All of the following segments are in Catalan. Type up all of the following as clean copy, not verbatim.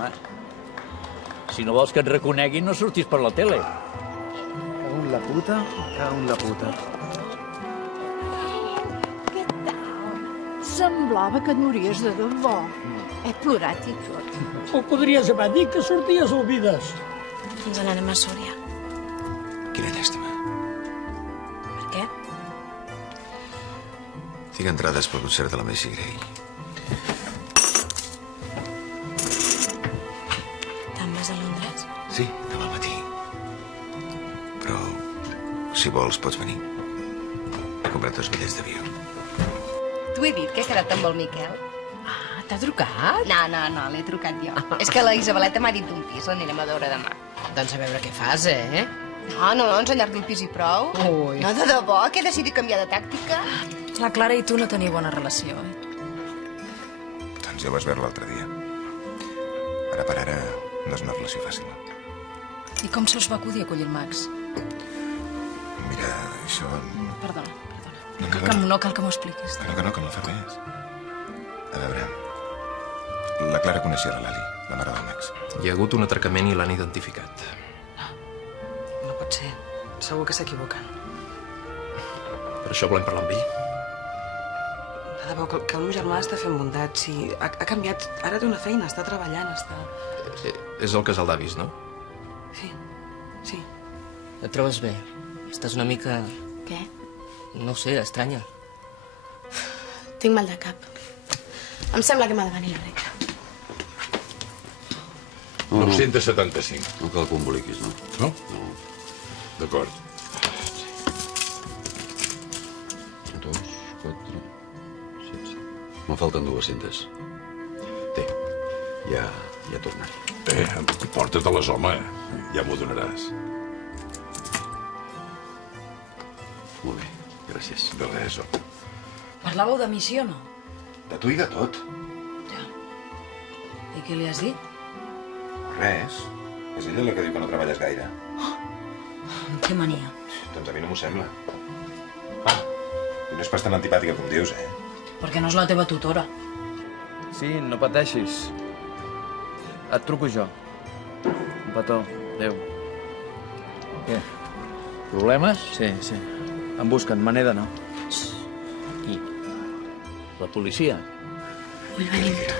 home. Si no vols que et reconeguin, no surtis per la tele. Cago en la puta, cago en la puta. Què tal? Semblava que et mories de debò. He plorat i tot. Ho podries haver dit que sorties al Vides. Ens n'anem a Súria. Quina llàstima. Per què? Tinc entrades pel concert de la Macy Gray. Te'n vas a Londres? Sí, demà al matí. Però, si vols, pots venir. He comprat 2 bitllets d'avió. T'ho he dit que he quedat amb el Miquel. Ah, t'ha trucat? No, l'he trucat jo. És que la Isabeleta m'ha dit d'un pis, l'anirem a veure demà. Doncs a veure què fas, eh? No, ens allargui el pis i prou. Ui. No, de debò, que he decidit canviar de tàctica. La Clara i tu no teniu bona relació, oi? Doncs ja ho vas veure l'altre dia. Ara per ara no és una relació fàcil. I com se us va acudir acollir el Max? Mira, això... Perdona. No, No cal que m'ho expliquis. que no fa res. A veure... La Clara coneixia la Lali, la mare del Max. Hi ha hagut un atracament i l'han identificat. No pot ser. Segur que s'equivoquen. Per això volem parlar amb ell. De debò, que el meu germà està fent bondat. Sí, ha canviat. Ara té una feina, està treballant, està... És el casal d'avis, no? Sí. Et trobes bé? Estàs una mica... Què? No ho sé, estranya. Tinc mal de cap. Em sembla que m'ha de venir la regla. 975. No cal que ho emboliquis, no? No? No. D'acord. 2, 4, 16... Me'n falten 200. Té, ja he tornat. Porta-te-les, home. Ja m'ho donaràs. Molt bé, gràcies. De res, home. Parlàveu de missió, no? De tu i de tot. I què li has dit? Res. És ella la que diu que no treballes gaire. Que mania. Doncs a mi no m'ho sembla. I no és pas tan antipàtica com dius, eh? Perquè no és la teva tutora. Sí, no pateixis. Et truco jo. Un petó. Adéu. Què? Problemes? Sí. Em busquen, me n'he d'anar. Qui? La policia? Vull venir amb tu.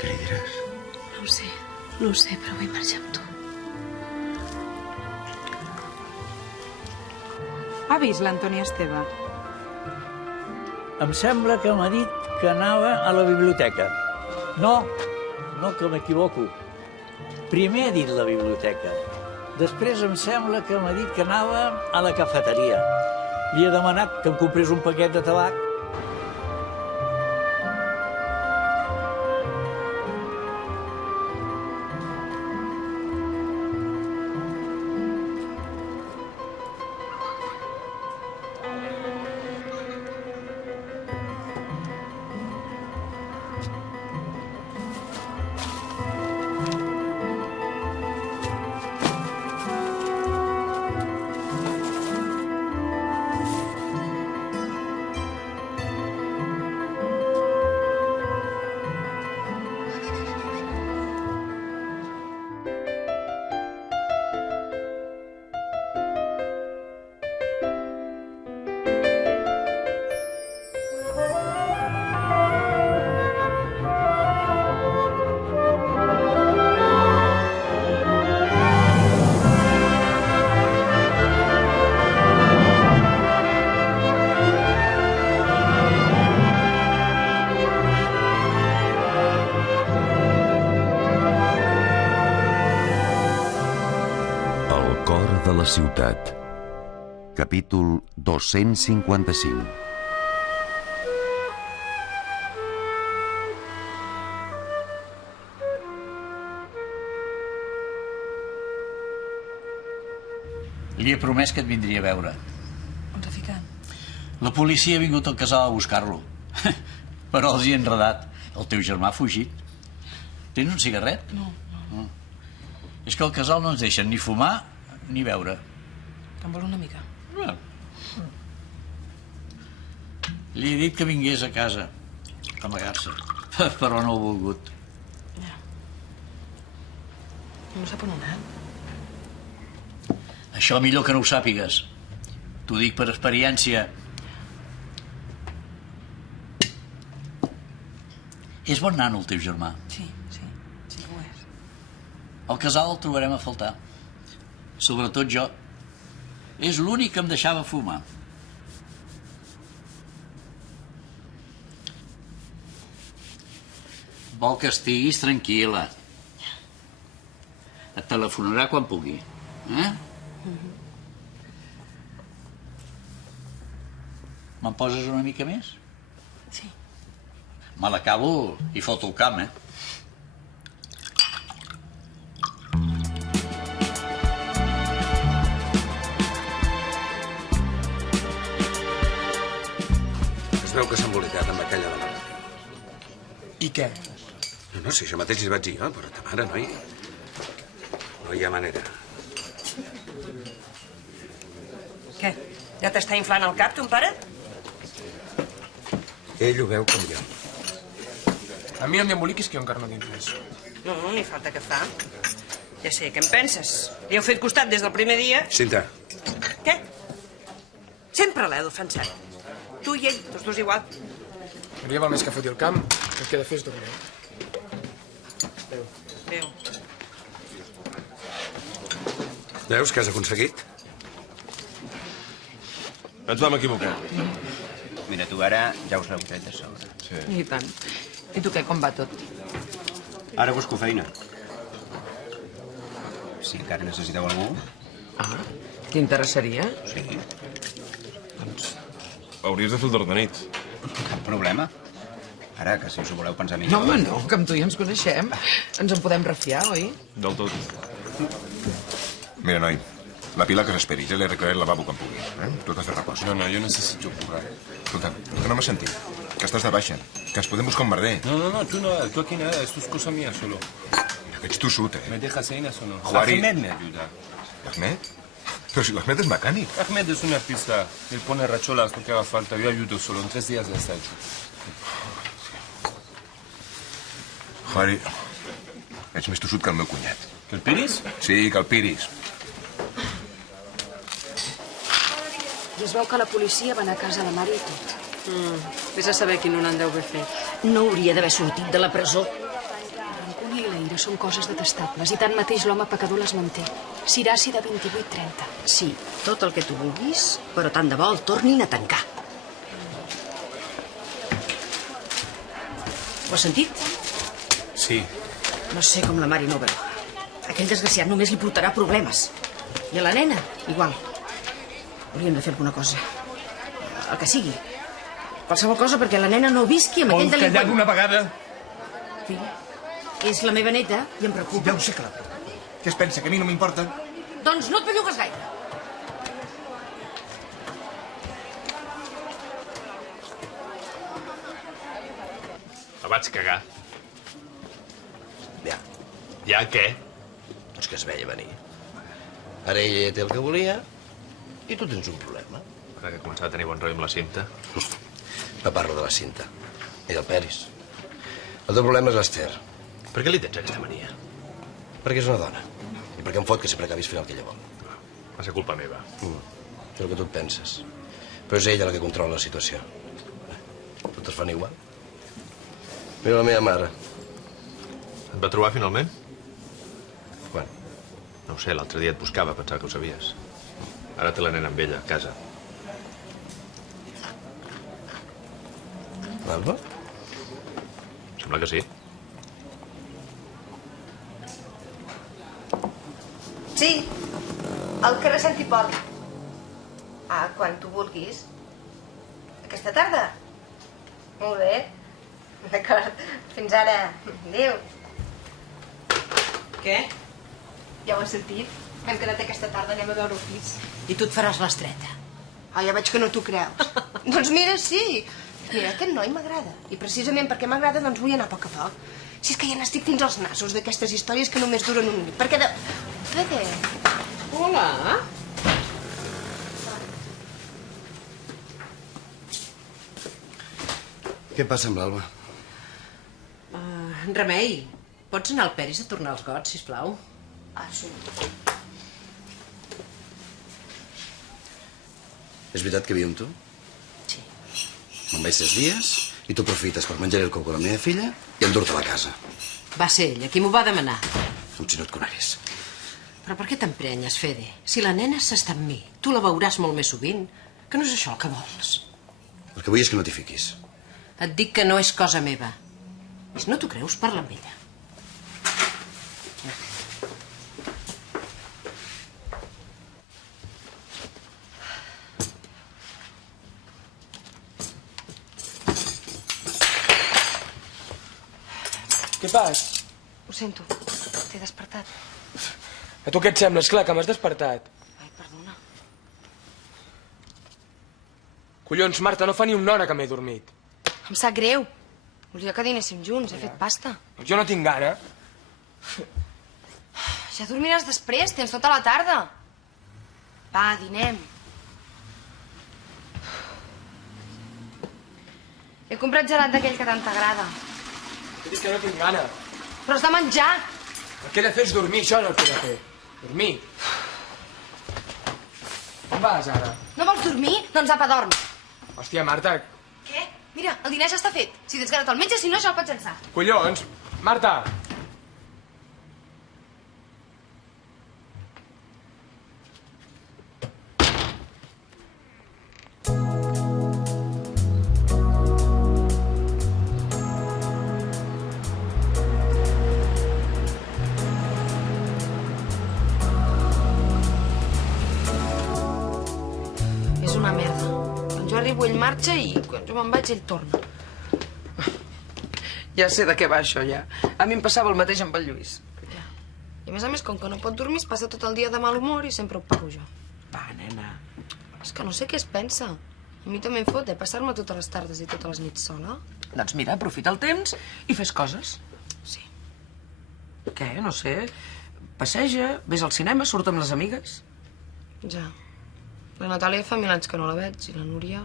Què li diràs? No ho sé, però vull marxar amb tu. Ha vist l'Antoni Esteve? Em sembla que m'ha dit que anava a la biblioteca. No, que m'equivoco. Primer ha dit la biblioteca. Després em sembla que m'ha dit que anava a la cafeteria. Li he demanat que em comprés un paquet de tabac. La ciutat. Capítol 255. Li he promès que et vindria a veure. Un traficant. La policia ha vingut al casal a buscar-lo. Però els hi he enredat. El teu germà ha fugit. Tens un cigarret? No. És que al casal no ens deixen ni fumar ni beure. Que en vol una mica? Li he dit que vingués a casa a amagar-se, però no ha volgut. No sap on anar. Això millor que no ho sàpigues. T'ho dic per experiència. És bon nano el teu germà. Sí ho és. Al casal el trobarem a faltar. Sobretot jo. És l'únic que em deixava fumar. Vol que estiguis tranquil·la. Et telefonarà quan pugui. Me'n poses una mica més? Sí. Me l'acabo i foto el camp, Es veu que s'ha embolicat amb aquella de la... I què? No, si això mateix li vaig dir jo, però ta mare, noi... No hi ha manera. Què? Ja t'està inflant el cap, ton pare? Ell ho veu com jo. A mi no m'emboliquis, que jo encara no tinc res. No, ni falta que fa. Ja sé, què en penses? Li heu fet costat des del primer dia? Cinta, Què? Sempre l'Edu fan cert. Tu i ell, tots dos igual. Maria val més que foti el camp, que el que he de fer és dormir. Adéu. veus què has aconseguit? Ens vam equivocar. Mira, tu ara ja us l'heu tret de sobre. Sí. I tant. I tu què, com va tot? Ara busco feina. Si encara necessiteu algú... Ah, t'interessaria? Sí. Doncs hauries de fer el de nit. Cap problema. Ara, que si us ho voleu pensar millor... No, home, no, que amb tu ja ens coneixem. Ens en podem refiar, oi? Del tot. Mira, noi, la Pilar que s'esperi. Ja li arreglaré el lavabo quan pugui. Tu has de fer repòs. No, jo necessito currar. Escolta, que no m'has sentit. Que estàs de baixa. Que ens podem buscar un merder. No, tú aquí nada, esto es cosa mía solo. Que ets tossut, ¿Me dejas ahí o no? Juari. Ahmed me ayuda. ¿Ahmed? Pero si l'Ahmed es mecànic. Ahmed es una pista. Él pone racholas, lo que haga falta. Yo ayudo solo. En 3 días ya está hecho. Juari, ets més tossut que el meu cunyat. Que el Piris? Sí, que el Piris. I es veu que la policia va anar a casa la mare i tot. Vés a saber quin un en deu haver fet. No hauria d'haver sortit de la presó. La rancúnia i la ira són coses detestables i tanmateix l'home pecador les manté. Siraci de 28-30. Sí, tot el que tu vulguis, però tant de bo el tornin a tancar. Ho has sentit? Sí. No sé com la Mari no ho veu. Aquell desgraciat només li portarà problemes. I a la nena, igual. Hauríem de fer alguna cosa. El que sigui. Qualsevol cosa perquè la nena no visqui amb aquell delinqüent. Vol callar d'una vegada? Sí. És la meva neta i em preocupa. Ja ho sé que la preocupa. Què es pensa, que a mi no m'importa? Doncs no et bellugues gaire. La vaig cagar. Ja. Ja què? Doncs que es veia venir. Ara ella ja té el que volia i tu tens un problema. Ara que començava a tenir bon rotllo amb la cinta. No parlo de la cinta, ni del Peris. El teu problema és l'Ester. Per què li tens aquesta mania? Perquè és una dona. I perquè em fot que sempre acabis fent el que ella vol. Va ser culpa meva. És el que tu et penses. Però és ella la que controla la situació. Totes fan igual. Mira la meva mare. Et va trobar finalment? Quan? No ho sé, l'altre dia et buscava, pensava que ho sabies. Ara té la nena amb ella, a casa. L'Alba? Sembla que sí. Sí, al carrer Sant Hipòlit. Ah, quan tu vulguis. Aquesta tarda? Molt bé. D'acord. Fins ara. Adéu. Què? Ja ho has sentit? Hem quedat aquesta tarda, anem a veure el pis. I tu et faràs l'estreta. Ah, ja veig que no t'ho creus. Doncs mira, sí. Mira, aquest noi m'agrada. I precisament perquè m'agrada, doncs vull anar a poc a poc. Si és que ja n'estic fins als nassos d'aquestes històries que només duren un minut. Perquè de... Hola. Què passa amb l'Alba? Remei, pots anar al Peris a tornar els gots, sisplau? Ah, sí. És veritat que viu amb tu? Sí. Me'n vaig 6 dies i tu aprofites per menjar el coco a la meva filla i endur-te a la casa. Va ser ella qui m'ho va demanar. Com si no et conegués. Però per què t'emprenyes, Fede? Si la nena s'està amb mi, tu la veuràs molt més sovint. Que no és això el que vols. El que vull és que no t'hi fiquis. Et dic que no és cosa meva. I si no t'ho creus, parla amb ella. Què fas? Ho sento, t'he despertat. A tu què et sembla? Esclar, que m'has despertat. Ai, perdona. Collons, Marta, no fa ni una hora que m'he dormit. Em sap greu. Volia que dinéssim junts, he fet pasta. Jo no tinc gana. Ja dormiràs després, tens tota la tarda. Va, dinem. He comprat gelat d'aquell que tant t'agrada. He dit que no tinc gana. Però has de menjar. El que he de fer és dormir, això és el que he de fer. Dormir. On vas, ara? No vols dormir? Doncs apa, dorm. Hòstia, Marta, Què? Mira, el dinar ja està fet. Si tens gana te'l menges, si no, ja el pots llançar. collons! Marta! És una merda. Quan jo arribo, ell marxa i quan jo me'n vaig, ell torna. Ja sé de què va això, ja. A mi em passava el mateix amb el Lluís. I a més, com que no pot dormir, es passa tot el dia de mal humor i sempre ho pago jo. Va, nena. És que no sé què es pensa. A mi també em fot, passar-me totes les tardes i totes les nits sola. Doncs mira, aprofita el temps i fes coses. Sí. Què? No sé. Passeja, vés al cinema, surt amb les amigues. Ja. La Natàlia fa 1000 anys que no la veig i la Núria...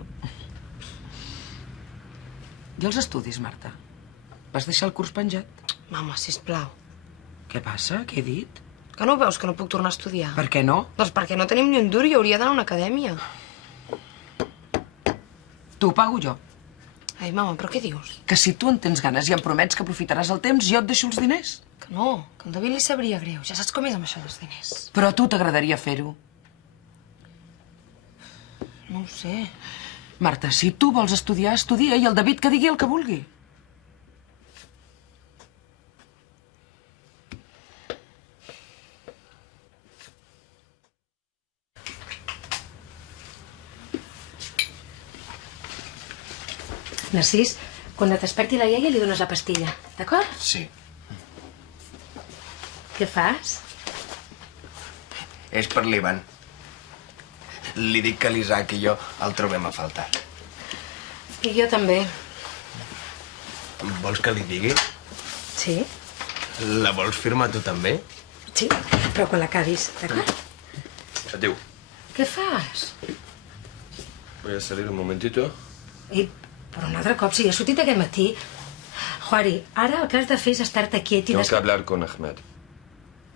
I els estudis, Marta? Vas deixar el curs penjat? Mama, sisplau. Què passa? Què he dit? Que no veus que no puc tornar a estudiar? Per què no? Doncs perquè no tenim ni un duro i hauria d'anar a una acadèmia. T'ho pago jo. Ai, mama, però què dius? Que si tu en tens ganes i em promets que aprofitaràs el temps, jo et deixo els diners. Que no, que al David li sabria greu. Ja saps com és amb això dels diners. Però a tu t'agradaria fer-ho. No ho sé. Marta, si tu vols estudiar, estudia i el David que digui el que vulgui. Narcís, quan et desperti la iaia li dones la pastilla, d'acord? Sí. Què fas? És per l'Ivan. Li dic que l'Isaac i jo el trobem a faltar. I jo també. Vols que li digui? Sí? La vols firmar tu també? Sí, però quan l'acabis, d'acord? Adéu. Què fas? Voy a salir un momentito. Però un altre cop, si ja has sortit aquest matí. Juari, ara el que has de fer és estar-te quiet i... Tengo que hablar con Ahmed.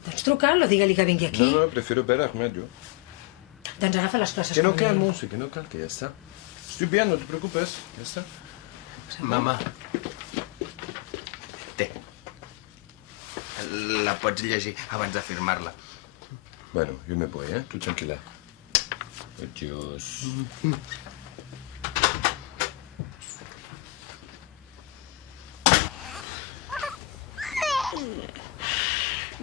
Doncs truca'l o digue-li que vingui aquí. No, prefiero ver a Ahmed yo. Doncs agafa les classes Que no con ell. calmo, que no cal, que ya está. Estoy bien, no te preocupes, ya está. Mama. Té. La pots llegir abans de firmar-la. Bueno, yo me voy, ¿eh? Tú tranquila. Adiós.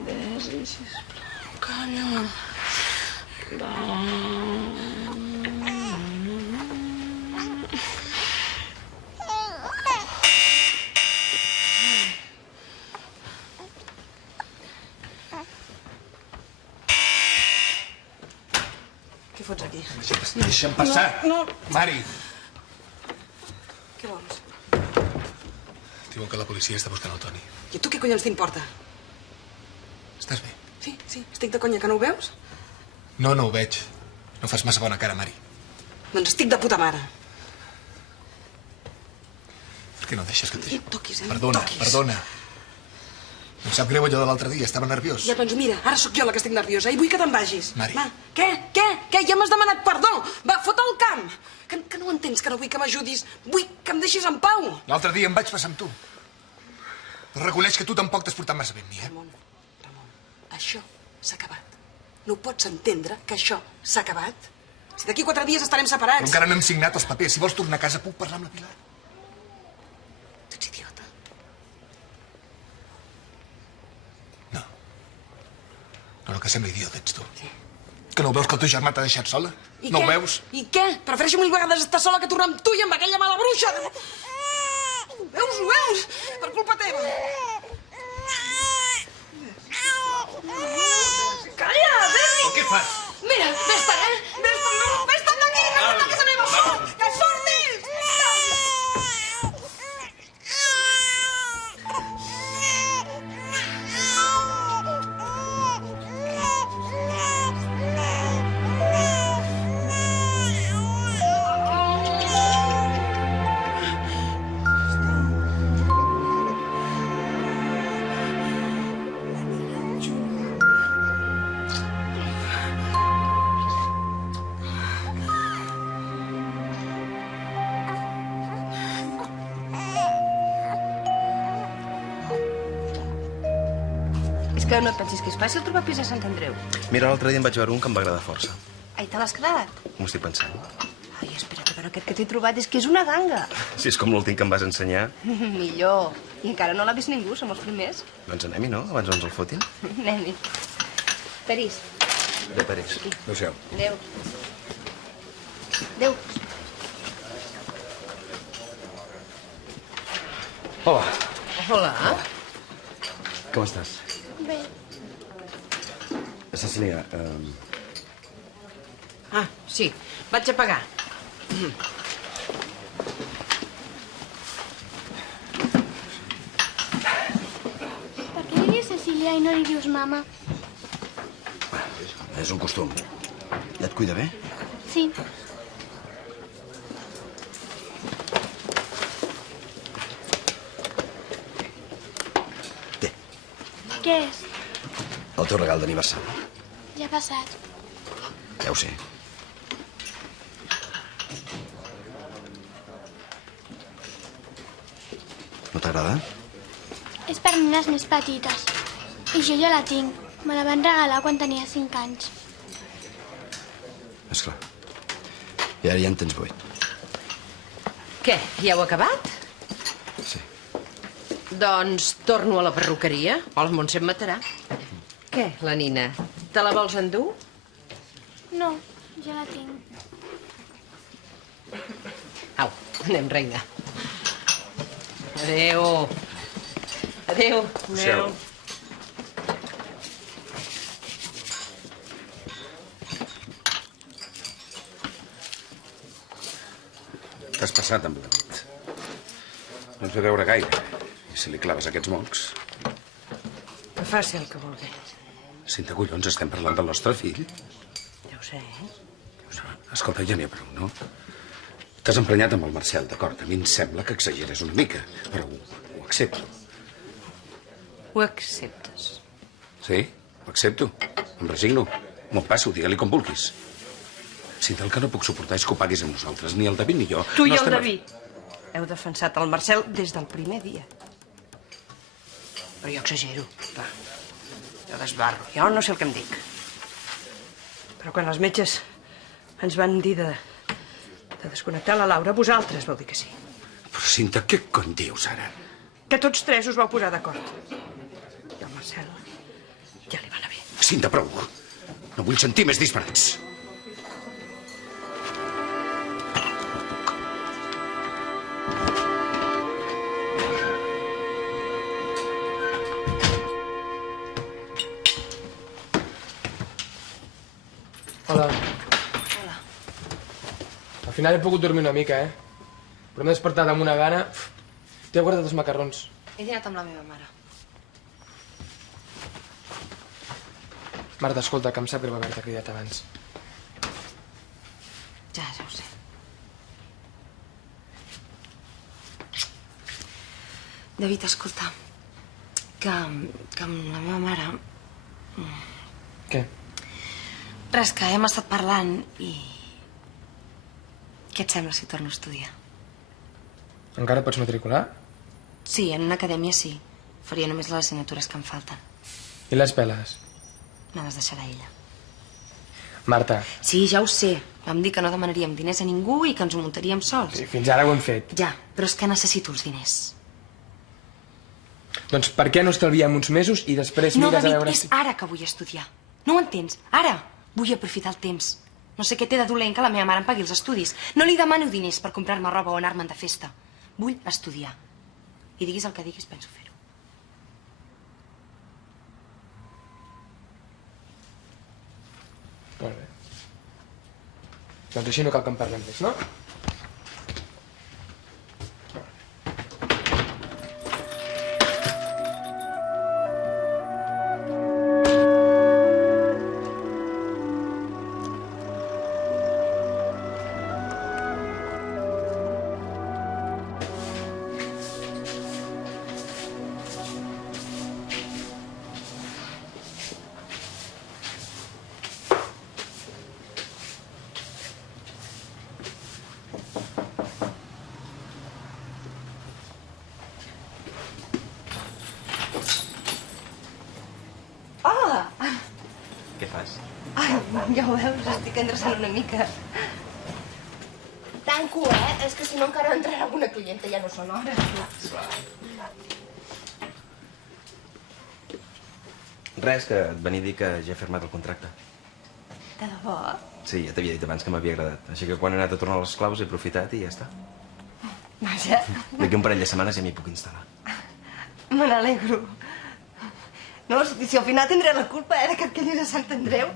Besi, sisplau. Calla. Què fots aquí? Deixa'm passar. No. Mari. Què vols? Diuen que la policia està buscant el Toni. I a tu què collons t'importa? Estàs bé? Sí, estic de conya, que no ho veus? No, no ho veig. No fas massa bona cara, Mari. Doncs estic de puta mare. Per què no deixes que et deixi? No toquis, Perdona, toquis. perdona. Em sap greu allò de l'altre dia, estava nerviós. Ja, doncs mira, ara sóc jo la que estic nerviosa i vull que te'n vagis. Mari. Va, què? Ja m'has demanat perdó. Va, fot el camp. Que no entens que no vull que m'ajudis. Vull que em deixis en pau. L'altre dia em vaig passar amb tu. Reconeix que tu tampoc t'has portat massa bé amb mi, eh? Ramon, això s'ha acabat. No pots entendre que això s'ha acabat? Si d'aquí 4 dies estarem separats. Però encara no hem signat els papers. Si vols tornar a casa, puc parlar amb la Pilar? Tu ets idiota. No, el que sembla idiota ets tu. Que no ho veus que el teu germà t'ha deixat sola? I No què? ho veus? I què? Prefereixo 1000 vegades estar sola que tornar amb tu i amb aquella mala bruixa. Ho veus? Per culpa teva. Calla, Berni! Què fas? Mira, vés-te'n, eh? Vés-te'n d'aquí, que no a casa meva! Que surtis! Que no et pensis que és fàcil trobar pis a Sant Andreu. Mira, l'altre dia em vaig veure un que em va agradar força. Ai, te l'has quedat? M'ho estic pensant. Ai, espera't, però aquest que t'he trobat és que és una ganga. Si és com l'últim que em vas ensenyar, Millor. I encara no l'ha vist ningú, som els primers. doncs anem-hi, no? Abans no ens el fotin. Anem-hi. Peris. De París. Adéu-siau. Adéu. Adéu. Hola. Hola. Com estàs? Bé. Cecília, Ah, sí. Vaig a pagar. Per què li dius Cecília i no li dius mama? és un costum. Ja et cuida bé? Sí. Què és? El teu regal d'aniversari. Ja ha passat. Ja ho sé. No t'agrada? És per nenes més petites. I jo ja la tinc. Me la van regalar quan tenia 5 anys. Esclar. I ara ja en tens 8. Què, ja heu acabat? Sí. Doncs torno a la perruqueria o la Montse em matarà. Què, la Nina? Te la vols endur? No, ja la tinc. Au, anem, reina. Adéu. Adéu. Adéu. T'has passat amb la nit. No ens ve veure gaire. I si li claves aquests mocs... Que faci el que vulgui. Cinta, collons, estem parlant del nostre fill. Ja ho sé, eh? Escolta, ja n'hi ha prou, no? T'has emprenyat amb el Marcel, d'acord? A mi em sembla que exageres una mica, però ho accepto. Ho acceptes. Sí, ho accepto. Em resigno. M'ho passo, digue-li com vulguis. Cinta, el que no puc suportar és que ho paguis amb nosaltres. Ni el David ni jo. Tu i no el estem... David heu defensat el Marcel des del primer dia. Però jo exagero, clar. Jo desbarro. Jo no sé el que em dic. Però quan els metges ens van dir de desconnectar la Laura, vosaltres vau dir que sí. Però, Cinta, què cony dius, ara? Que tots tres us vau posar d'acord. I el Marcel ja li va anar bé. Cinta, prou. No vull sentir més disbarats. Hola. Al final he pogut dormir una mica, eh? Però m'he despertat amb una gana... T'he guardat els macarrons. He dinat amb la meva mare. Marta, escolta, que em sap greu haver-te cridat abans. Ja ho sé. David, escolta. Que amb la meva mare... Què? Res, que hem estat parlant i... Què et sembla si torno a estudiar? Encara pots matricular? Sí, en una acadèmia sí. Faria només les assignatures que em falten. I les peles? Me les deixarà ella. Marta. Sí, ja ho sé. Vam dir que no demanaríem diners a ningú i que ens ho muntaríem sols. Sí, fins ara ho hem fet. Ja, però és que necessito els diners. Doncs per què no estalviem uns mesos i després No, mires a David, veure és ara que vull estudiar. No ho entens? Ara vull aprofitar el temps. No sé què té de dolent que la meva mare em pagui els estudis. No li demano diners per comprar-me roba o anar-me'n de festa. Vull estudiar. I diguis el que diguis, penso fer-ho. Molt bé. Doncs així no cal que en parlem més, no? Hola! Què fas? Ja ho veus, estic endreçant una mica. Tanco, És que si no encara entrarà alguna clienta, ja no són hores. Res, que et venia a dir que ja he firmat el contracte. De debò? Sí, ja t'havia dit abans que m'havia agradat. Així que quan he anat a tornar les claus he aprofitat i ja està. Vaja, D'aquí un parell de setmanes ja m'hi puc instal·lar. me n'alegro. No, si al final tindré la culpa, de que et quedis a Sant Andreu.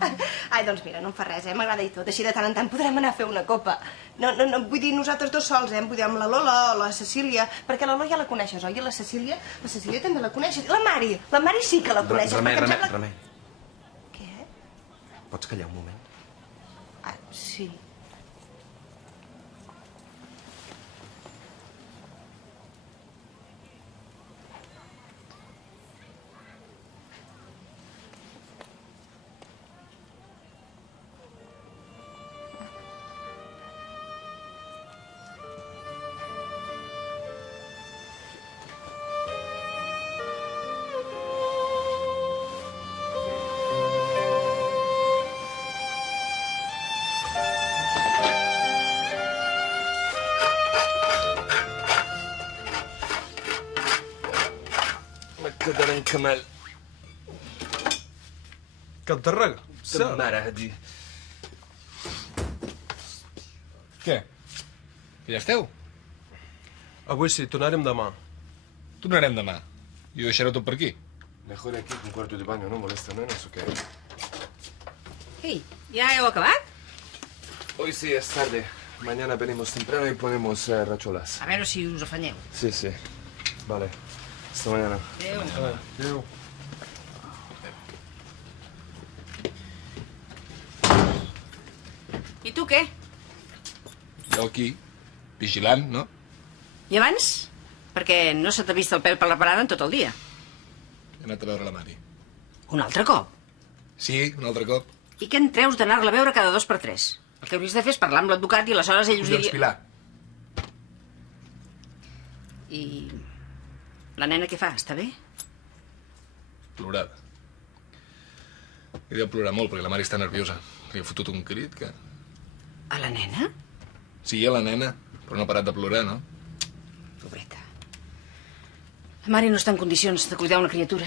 Ai, doncs mira, no em fa res, m'agrada i tot. Així de tant en tant podrem anar a fer una copa. No, vull dir nosaltres dos sols, Vull dir amb la Lola o la Cecília. Perquè la Lola ja la coneixes, oi? I la Cecília també la coneixes. La Mari sí que la coneixes. Remei. Què? Pots callar un moment? Ah, sí. Quedarem camell. Cap de rega? Ta mare, di... Què? Que ja esteu? Avui sí, tornarem demà. Tornarem demà. I ho deixareu tot per aquí? Mejor aquí con cuarto de baño, ¿no molesta menos o qué? Ei, ja heu acabat? Hoy sí es tarde. Mañana venimos temprano y ponemos racholas. A veure si us afanyeu. Sí, sí. Vale. Hasta mañana. Adéu. Adéu. I tu què? Jo aquí, vigilant, no? I abans? Perquè no se t'ha vist el pèl per la parada en tot el dia. He anat a veure la Mari. Un altre cop? Sí, un altre cop. I què en treus d'anar-la a veure cada 2 per 3? El que hauries de fer és parlar amb l'advocat i aleshores ell us diria... Pilar. I... la nena què fa? Està bé? Plorada. He de plorar molt perquè la Mari està nerviosa. Li ha fotut un crit que... A la nena? Sí, a la nena, però no ha parat de plorar, no? Pobreta. La Mari no està en condicions de cuidar una criatura.